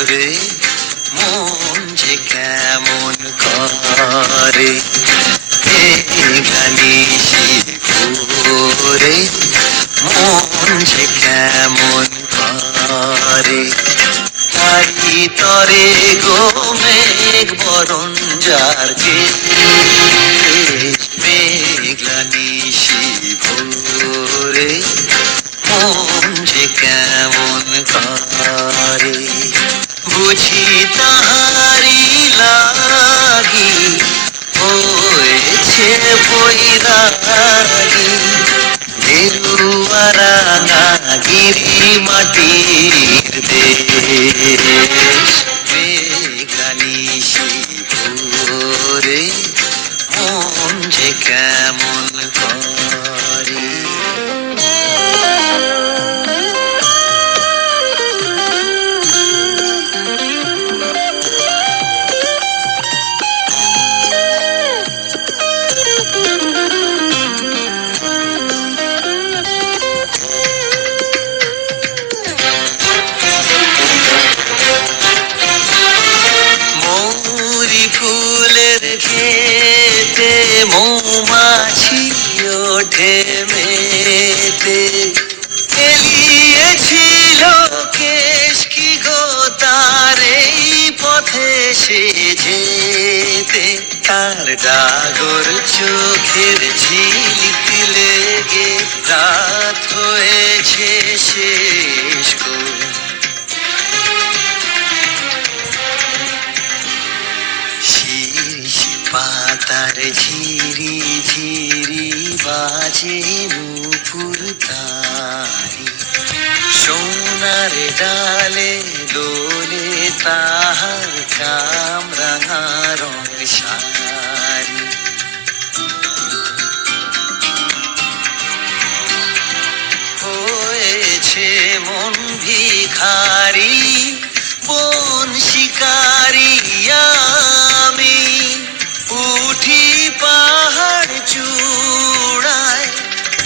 ভোরে মন যে কেমন করে, মেঘলা নিশি ভোরে মন যে কেমন করে। তারি তরে গো মেঘ বরণ যার কেশ, মেঘলা নিশি ভোরে মন যে কেমন করে। বুঝি তাহারি লাগি হয়েছে বৈরাগী, গেরুয়া রাঙা গিরি মাটির দেশ, মেঘলা নিশি ভোরে মন যে কেমন করে। ফুলের খেতে মৌমাছি ওঠে মেতে, এলিয়েছিল কেশ কি গো তার এই পথে সে যেতে। তার ডাগর চোখের ঝিলিক লেগে রাত হয়েছে শেষ গো। পাতার ঝিরি ঝিরি বাজে নুপুর তারি, সোনার ডালে দোলে তাহার কামরাঙা রং সারি। হয়েছে মন ভিখারি বন শিকারি আমি, উঠি পাহাড় চূড়ায়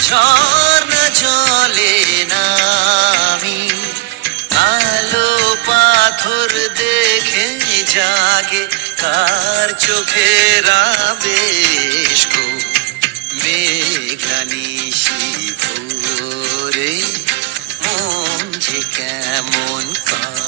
ঝর্ণা জলে নামি, আলো পাথর দেখে জাগে কার চোখের আবেশ গো। মেঘলা নিশি ভোরে মন যে কেমন করে।